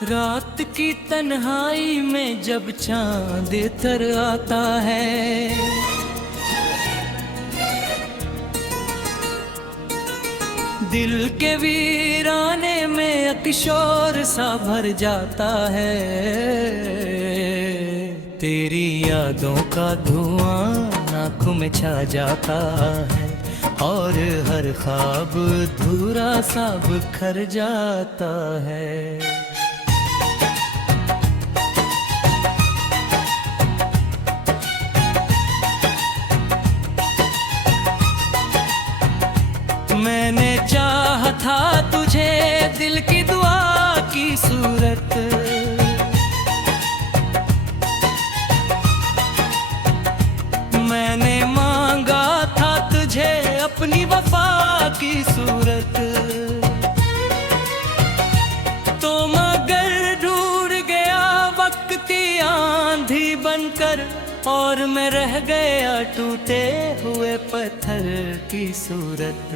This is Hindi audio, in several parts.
रात की तन्हाई में जब चांद तर आता है, दिल के वीराने में अकिशोर सा भर जाता है। तेरी यादों का धुआं आँखों में छा जाता है और हर ख्वाब धूरा सा बिखर जाता है। मैंने चाहा था तुझे दिल की दुआ की सूरत, मैंने मांगा था तुझे अपनी वफा की सूरत, तो मगर ढूंढ गया वक्त की आंधी बनकर और मैं रह गया टूटे हुए पत्थर की सूरत।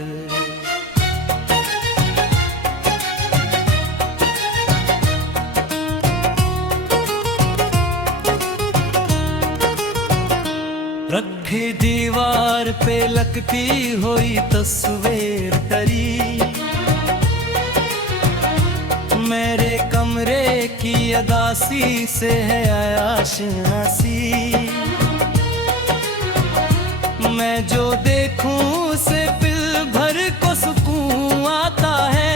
रखी दीवार पे लगती हुई तस्वीर तेरी, मेरे कमरे की अदासी से है आयाशनासी। मैं जो देखूं उसे पल भर को सुकून आता है,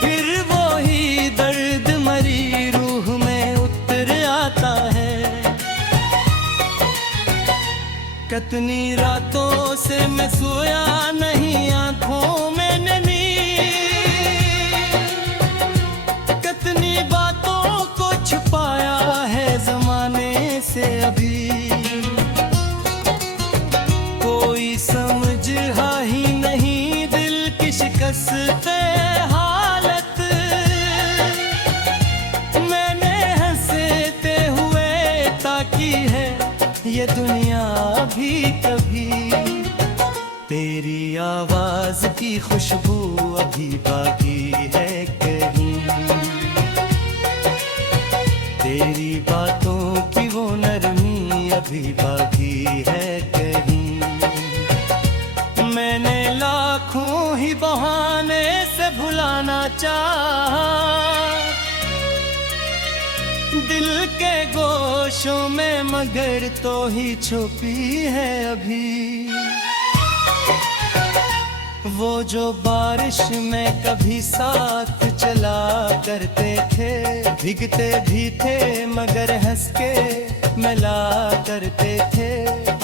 फिर वो ही दर्द मरी रूह में उतर आता है। कितनी रातों से मैं सोया नहीं, आंखों में नींद, कितनी बातों को छुपाया है जमाने से अभी। कोई समझ ही नहीं दिल की शिकस्त हालत, मैंने हंसते हुए ताकी है ये दुनिया भी कभी। तेरी आवाज की खुशबू अभी बाकी है कहीं, तेरी बातों की वो नरमी अभी बाकी है कहीं। मैंने लाखों ही बहाने से भुलाना चाहा, दिल के गोशों में मगर तो ही छुपी है अभी। वो जो बारिश में कभी साथ चला करते थे, भीगते भी थे मगर हंस के मिला करते थे।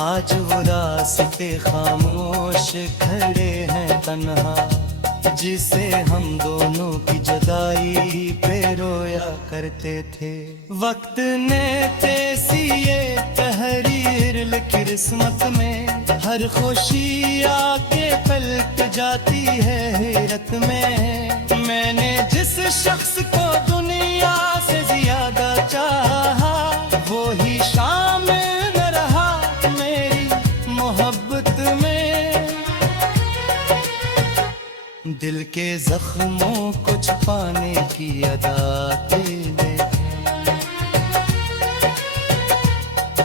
आज वो रास्ते खामोश खड़े हैं तन्हा, जिसे हम दोनों की जुदाई पे रोया करते थे। वक्त ने तैसी ये तहरीर लिखी किस्मत में, हर खुशी आके पलट जाती है हैरत में। मैंने जिस शख्स को दुनिया से ज्यादा चाहा, वो ही शामिल न रहा मेरी मोहब्बत में। दिल के जख्मों को छुपाने की अदा तेरे,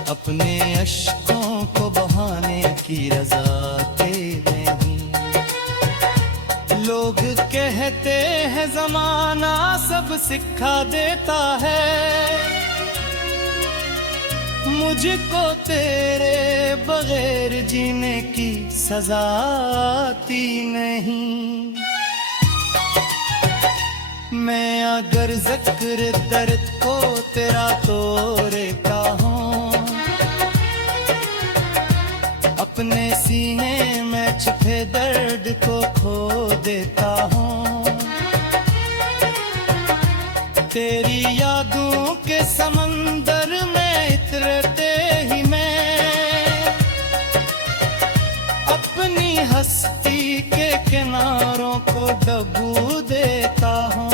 अपने अश्कों को बहाने की रजा तेरे हूँ। लोग कहते हैं जमाना सब सिखा देता है, मुझको तेरे बगैर जीने की सजा आती नहीं। मैं अगर जिक्र दर्द को तेरा तोड़ता हूँ, अपने सीने में छुपे दर्द को खो देता हूँ। तेरी यादों के समंदर में इतरते ही मैं अपनी हस्ती के किनारों को डूबा देता हूँ।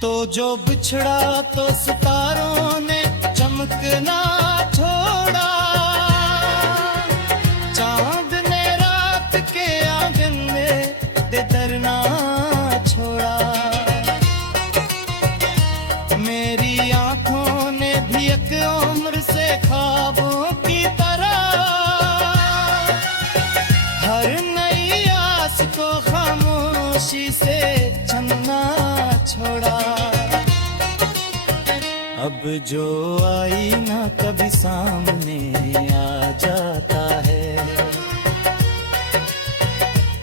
तो जो बिछड़ा तो सितारों ने चमकना छोड़ा, चांद ने रात के आंगन में दे दरना खामोशी से चलना छोड़ा। अब जो आईना कभी सामने आ जाता है,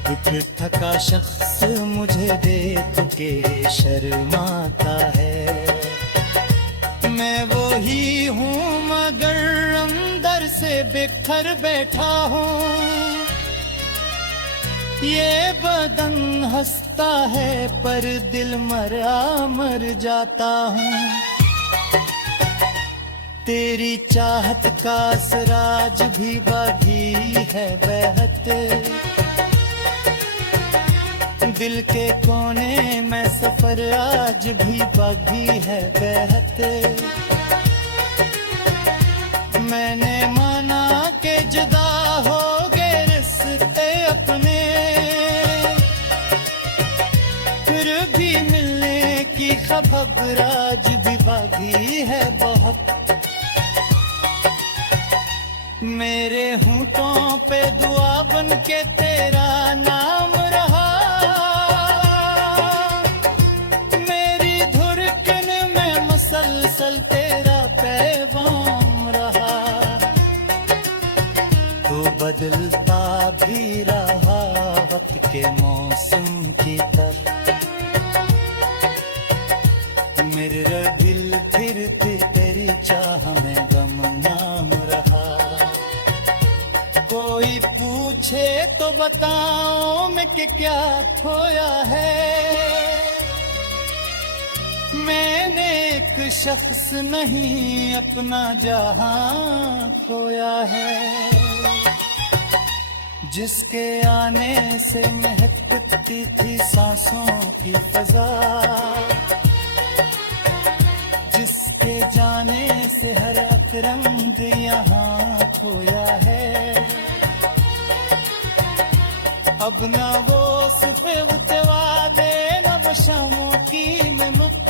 एक थका शख्स मुझे देख के शर्माता है। मैं वो ही हूँ मगर अंदर से बिखर बैठा हूँ। ये बदन हंसता है पर दिल मर जाता हूँ। तेरी चाहत का असराज भी बागी है बहत, दिल के कोने में सफर आज भी बागी है बहत। मैंने माना के जुदा हो गए रिश्ते अपने, फिर भी मिलने की खबर आज भी बागी है बहुत। मेरे होंठों पे दुआ बन के तेरा नाम रहा, मेरी धड़कन में मुसलसल तेरा पैगाम रहा। तो बदलता भी रहा वक्त के मौसम की तरह, मेरे दिल फिरते तेरी चाह में गमनाम रहा। कोई पूछे तो बताओ मैं कि क्या खोया है, मैंने एक शख्स नहीं अपना जहां खोया है। जिसके आने से महकती थी सांसों की फजा, जिसके जाने से हर एक रंग यहाँ खोया है। अब ना वो सफेद वादे न वो शामों की नमक,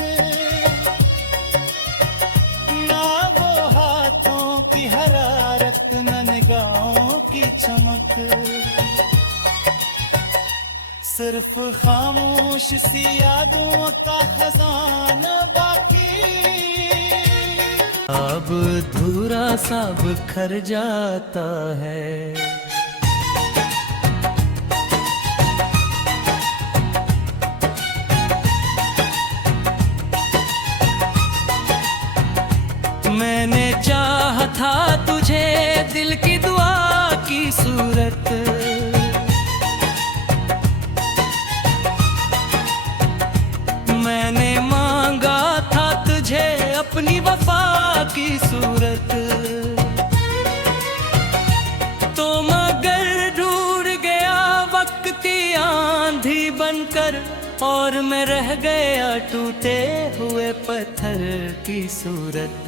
ना वो हाथों की हरारत न निगाहों की चमक। सिर्फ खामोश सी यादों का खजाना बाकी, अब धूरा सा बिखर जाता है। मैंने चाहा था तुझे दिल की दुआ की सूरत, मैंने मांगा था तुझे अपनी वफा की सूरत। तो मगर ढूंढ गया वक्त की आंधी बनकर, और मैं रह गया टूटे हुए पत्थर की सूरत।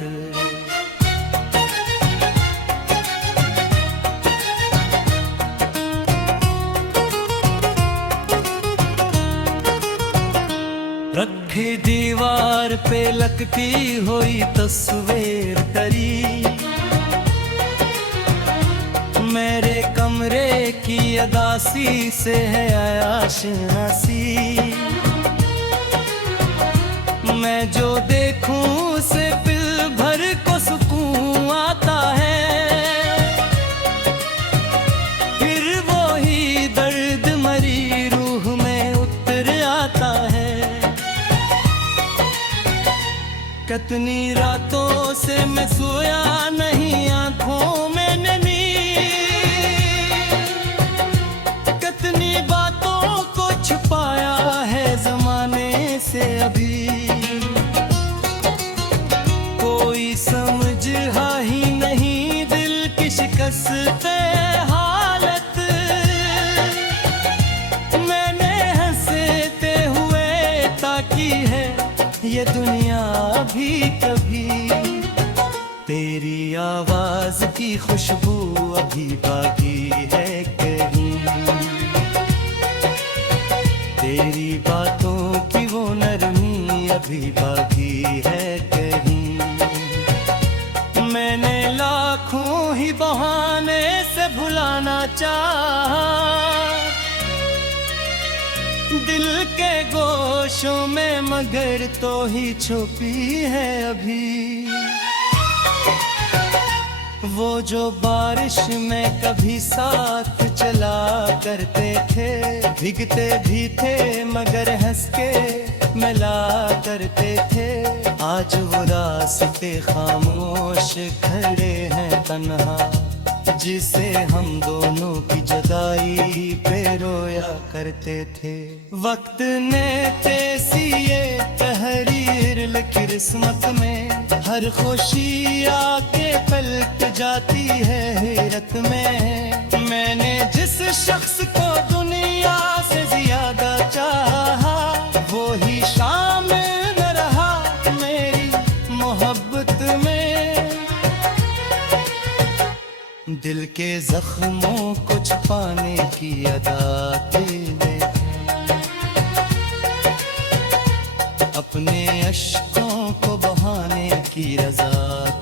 रखी दीवार पे लकती हुई तस्वीर करी, मेरे कमरे की अदासी से है आशनासी। मैं जो देखूं उसे दिल भर को सुकून आता है, फिर वो ही दर्द मरी रूह में उतर आता है। कितनी रातों से मैं सोया नहीं, आंखों में नींद, कितनी बातों को छुपाया है जमाने से अभी। कोई समझ ही नहीं दिल की शिकस्त हालत, मैंने हंसते हुए ताकी है ये दुनिया भी कभी। तेरी आवाज की खुशबू अभी बाकी है कहीं, तेरी बातों की वो नरमी अभी बाकी है कहीं। मैंने लाखों ही बहाने से भुलाना चाहा, दिल के गोशों में मगर तो ही छुपी है अभी। वो जो बारिश में कभी साथ चला करते थे, भीगते भी थे मगर हंस के मिला करते थे। आज वो रास्ते खामोश खड़े हैं तन्हा, जिसे हम दोनों की जुदाई पे रोया करते थे। वक्त ने तेसी ये तहरीर लिखी किस्मत में, हर खुशी आके पलट जाती है हैरत में। मैंने जिस शख्स को दुनिया से ज्यादा चाहा, वो ही शामिल न रहा मेरी मोहब्बत में। दिल के जख्मों को छुपाने की अदा तेरे, अपने अश्कों को बहाने की रजा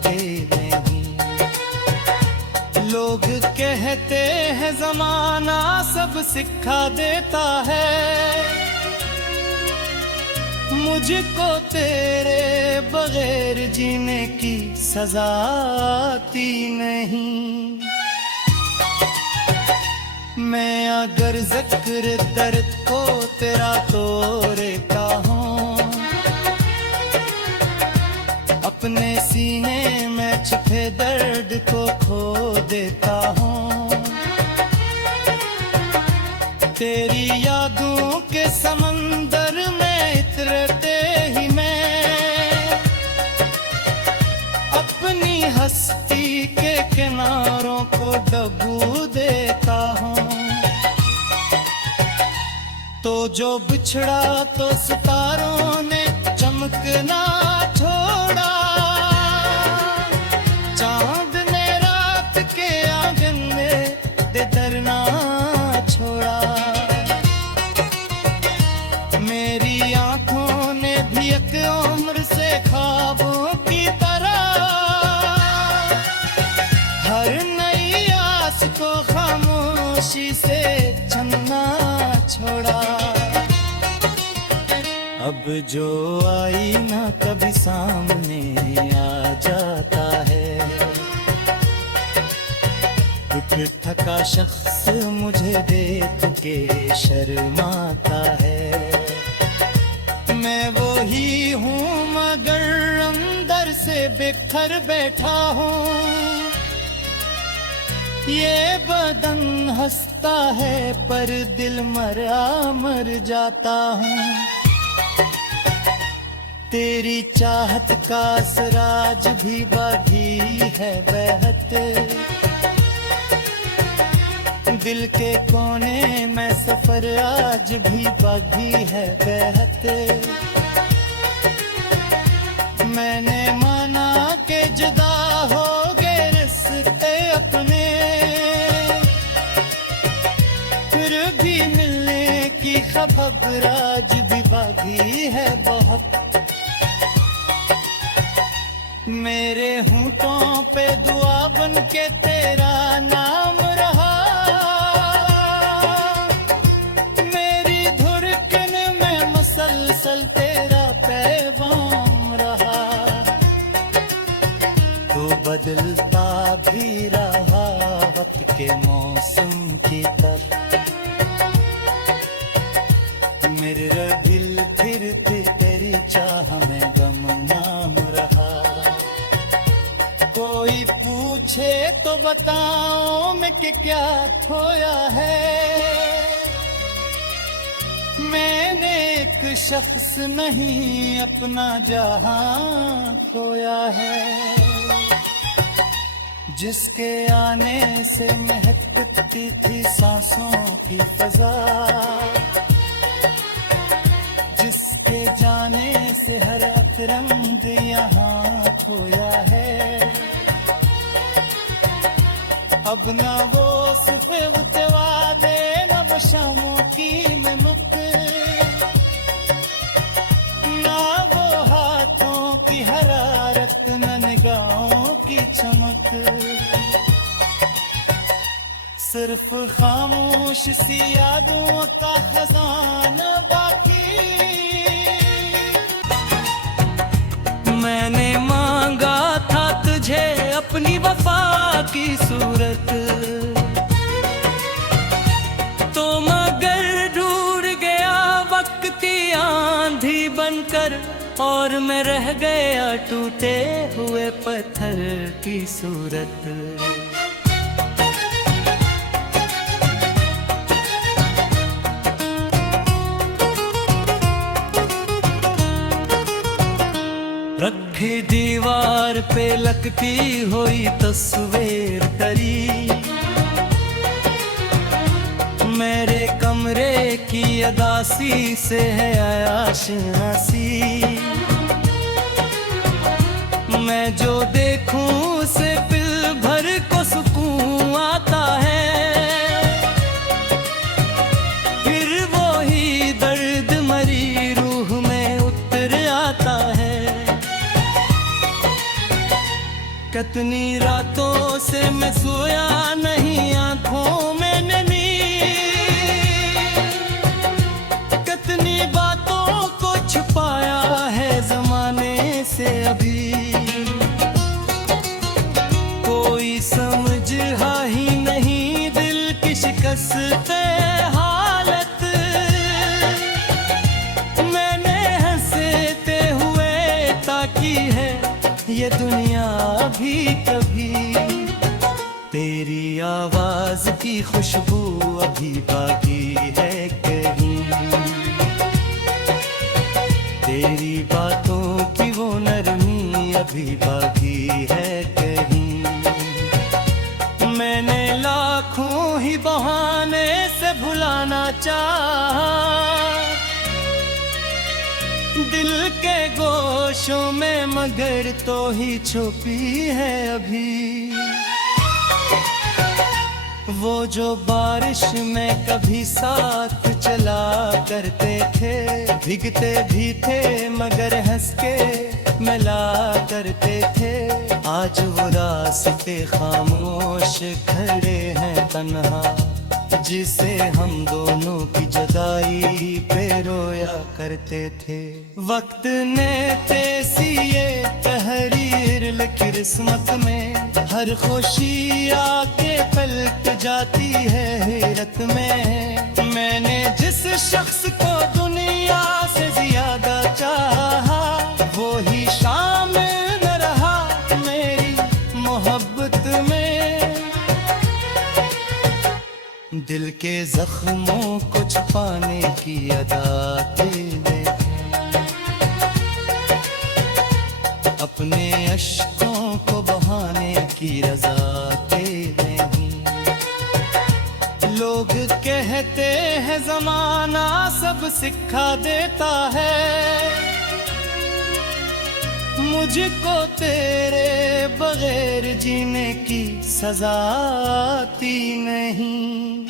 तेरे ही। लोग कहते हैं जमाना सब सिखा देता है, मुझको तेरे बगैर जीने की सजा आती नहीं। मैं अगर जिक्र दर्द को तेरा तोड़ता हूँ, अपने सीने में छुपे दर्द को खो देता हूँ। तेरी यादों के समंदर में इतरते ही मैं अपनी हस्ती के किनारों को डूबू देता हूँ। तो जो बिछड़ा तो सितारों ने चमकना छोड़ा, चांद ने रात के आंगन में दिधरना छोड़ा। मेरी आंखों ने भी एक उम्र से ख्वाबों की तरह हर नई आस को खामोशी से छनना छोड़ा। अब जो आईना कभी सामने आ जाता है, टूट थका शख्स मुझे देख के शर्माता है। मैं वो ही हूँ मगर अंदर से बिखर बैठा हूँ। ये बदन हंसता है पर दिल मर जाता हूँ। तेरी चाहत का सराज भी बागी है बहत, दिल के कोने में सफर आज भी बागी है बहत। मैंने माना के जुदा हो गए रिश्ते अपने, फिर भी मिलने की खबर आज भी बागी है बहुत। मेरे होंठों पे दुआ बन के तेरा नाम रहा, मेरी धड़कन में मुसलसल तेरा पैगाम रहा। तो बदलता भी रहा वक्त के मौसम की तरह, मेरे दिल फिरते तेरी चाह में गमनाम रहा। कोई पूछे तो बताओ मैं कि क्या खोया है, मैंने एक शख्स नहीं अपना जहां खोया है। जिसके आने से महकती थी सांसों की फजा, जिसके जाने से हर अतरंग यहाँ खोया है। अब ना वो सुबह वादे न वो शामों की नमक, ना वो हाथों की हरारत न निगाहों की चमक। सिर्फ खामोश सी यादों का खजाना बाकी। मैंने मांगा था तुझे अपनी वफा की सूरत, तो मगर ढूंढ गया वक्ती आंधी बनकर, और मैं रह गया टूटे हुए पत्थर की सूरत। रखी दीवार पे लगती हुई तस्वीर तेरी, मेरे कमरे की अदासी से है आशनासी। मैं जो देखूं उसे दिल भर को सुकून आता है, फिर वो ही दर्द मरी रूह में उतर आता है। कितनी रातों से मैं सोया नहीं, आंखों में नींद, कितनी बातों को छुपाया है जमाने से अभी। कोई समझ ही नहीं दिल की शिकस्त हालत, मैंने हंसते हुए ताकी है ये दुनिया भी कभी। तेरी आवाज की खुशबू अभी बाकी है कहीं, तेरी बातों की वो नरमी अभी बाकी है कहीं। मैंने लाखों ही बहाने से भुलाना चाहा, दिल के गोशों में मगर तो ही छुपी है अभी। वो जो बारिश में कभी साथ चला करते थे, भीगते भी थे मगर हंस के मिला करते थे। आज वो रास्ते खामोश खड़े हैं तन्हा, जिसे हम दोनों की जुदाई पे रोया करते थे। वक्त ने तेसी ये तहरीर लिखी किस्मत में, हर खुशी आके पलट जाती है हैरत में। मैंने जिस शख्स को दुनिया से ज्यादा चाहा, वो ही शामिल न रहा मेरी मोहब्बत में। दिल के जख्मों को छुपाने की अदा तेरे, अपने अश्कों को बहाने की रजा तेरे ही। लोग कहते हैं जमाना सब सिखा देता है, मुझको तेरे बगैर जीने की सजा आती नहीं।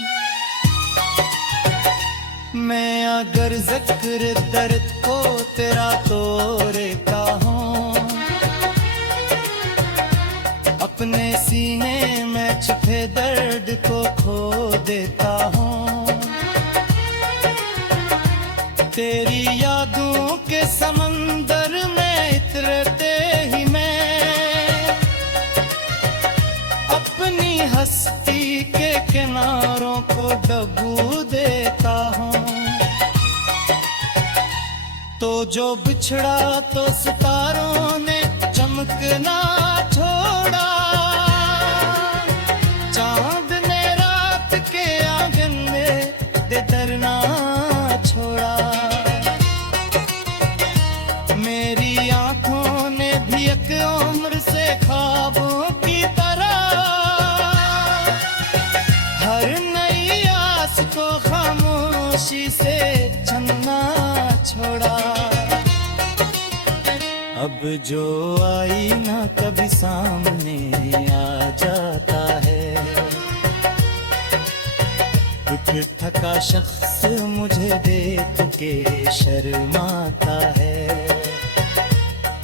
मैं अगर जिक्र दर्द को तेरा तोड़ता हूँ, अपने सीने में छुपे दर्द को खो देता हूँ। तेरी यादों के समंदर में इतरते ही मैं, अपनी हस्ती के किनारों को डूबा देता हूँ। तो जो बिछड़ा तो सितारों ने चमकना छोड़ा, चांद ने रात के आंगन में दिधरना छोड़ा। मेरी आंखों ने भी एक उम्र से ख्वाबों की तरह, हर नई आस को खामोशी से छलना छोड़ा। अब जो आईना कभी सामने आ जाता है, एक थका शख्स मुझे देख के शर्माता है।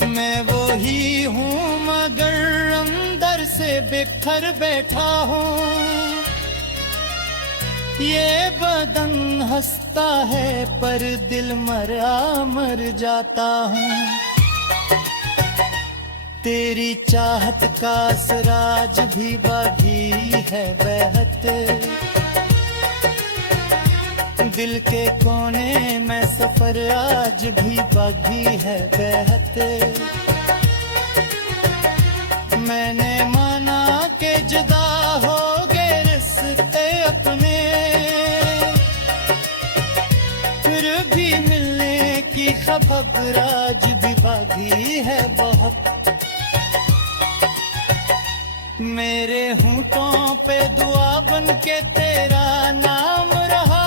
मैं वो ही हूँ मगर अंदर से बिखर बैठा हूँ, ये बदन हंसता है पर दिल मर जाता हूँ। तेरी चाहत का सराज भी बागी है बहत, दिल के कोने में सफर आज भी बागी है बहत। मैंने माना के जुदा हो गए रिश्ते अपने, फिर भी मिलने की खबर आज भी बाकी है बहुत। मेरे होंठों पे दुआ बन के तेरा नाम रहा,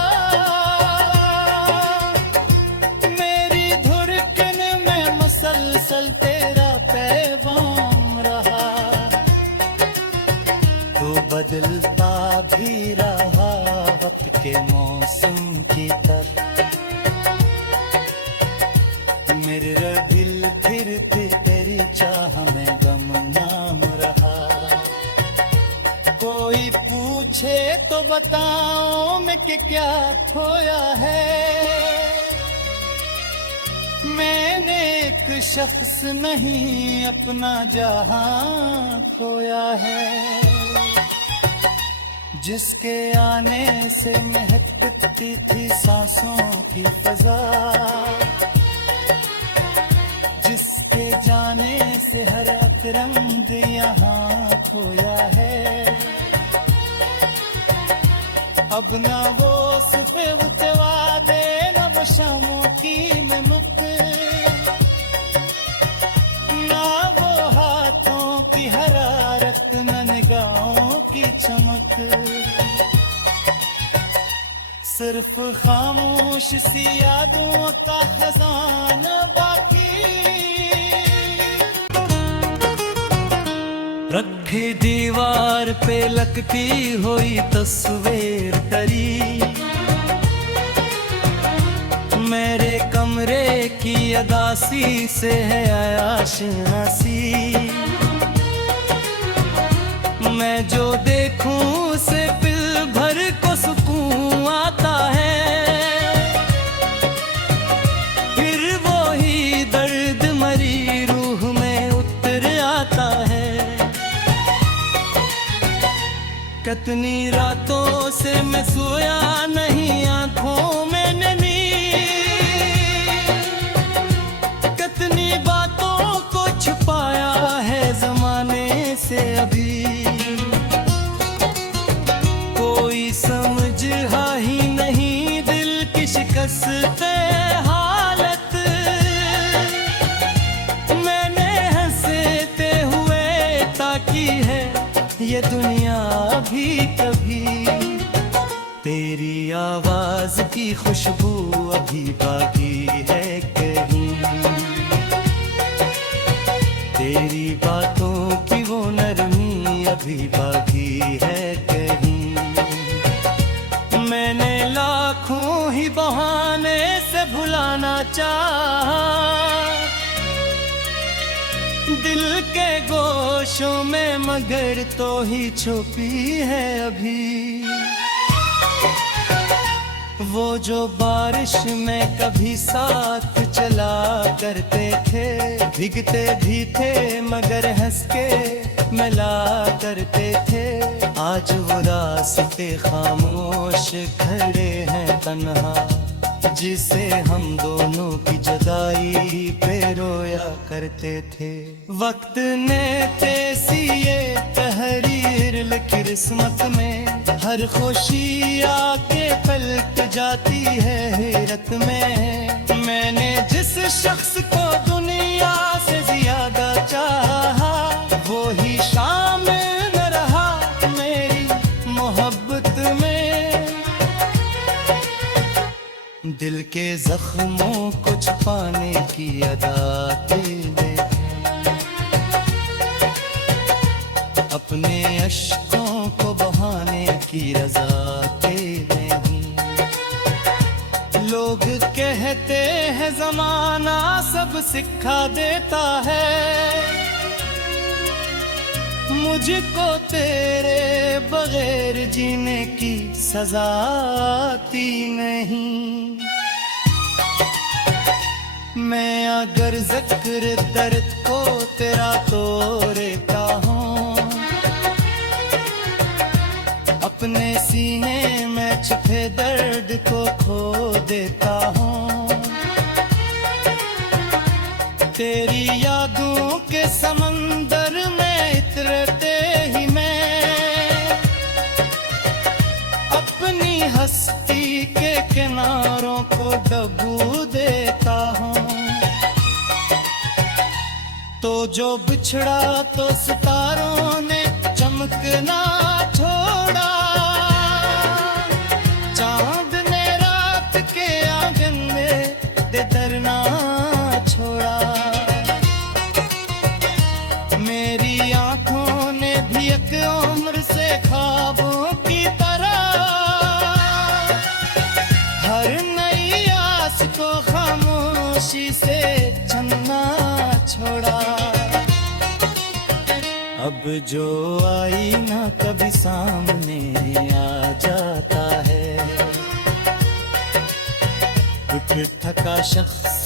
मेरी धड़कन में मुसलसल तेरा पैगाम रहा। तो बदलता भी रहा वक्त के मौसम की तरह, मेरे दिल फिरते तेरी चाह में गमनाम रहा। कोई पूछे तो बताओ मैं कि क्या खोया है, मैंने एक शख्स नहीं अपना जहां खोया है। जिसके आने से महकती थी सांसों की फजा, जिसके जाने से हर अतरंग यहाँ खोया है। अब ना वो सुबह उतवा दे न वो शामों की नमक, ना वो हाथों की हरारत न निगाहों की चमक। सिर्फ खामोश सी यादों का खजाना बाकी, रखी दीवार पे लकती हुई तस्वीर तेरी, मेरे कमरे की अगासी से है आयाशनासी। मैं जो देखूं उसे दिल भर को सुकून आता है, फिर वो ही दर्द मरी रूह में उतर आता है। कितनी रातों से मैं सोया नहीं आंखों में नींद, कितनी बातों को छुपाया है जमाने से अभी। कोई समझा ही नहीं दिल की शिकस्त हालत, मैंने हंसते हुए ताकी है ये दुनिया भी कभी। तेरी आवाज की खुशबू अभी बाकी है कहीं, तेरी बातों की वो नरमी अभी बाकी है कहीं। मैंने लाखों ही बहाने से भुलाना चाहा, दिल के गोशों में मगर तो ही छुपी है अभी। वो जो बारिश में कभी साथ चला करते थे, भीगते भी थे मगर हंस के मिला करते थे। आज वो रास्ते खामोश खड़े हैं तन्हा, जिसे हम दोनों की जुदाई पे रोया करते थे। वक्त ने तैसी ये तहरीर लिखी किस्मत में, हर खुशी आके पलट जाती है हैरत में। मैंने जिस शख्स को दुनिया से ज्यादा चाहा, वो ही शामिल न रहा मेरी मोहब्बत में। दिल के जख्मों को छुपाने की अदा तेरे, अपने अश्कों को बहाने की रजा तेरे हूँ। लोग कहते हैं जमाना सब सिखा देता है, मुझको तेरे बगैर फिर जीने की सजा आती नहीं। मैं अगर जिक्र दर्द को तेरा तोड़ता हूँ, अपने सीने में छुपे दर्द को खो देता हूँ। तेरी यादों के समंदर में इतरते ही मैं अपनी हस्ती के किनारों को डूबा देता हूँ। तो जो बिछड़ा तो सितारों ने चमकना छोड़ा, चांद ने रात के आंगन में दरना छोड़ा। मेरी आंखों ने भी एक उम्र से ख्वाबों की तरह हर नई आस को खामोशी से छनना छोड़ा। अब जो आईना कभी सामने आ जाता है, उठ थका शख्स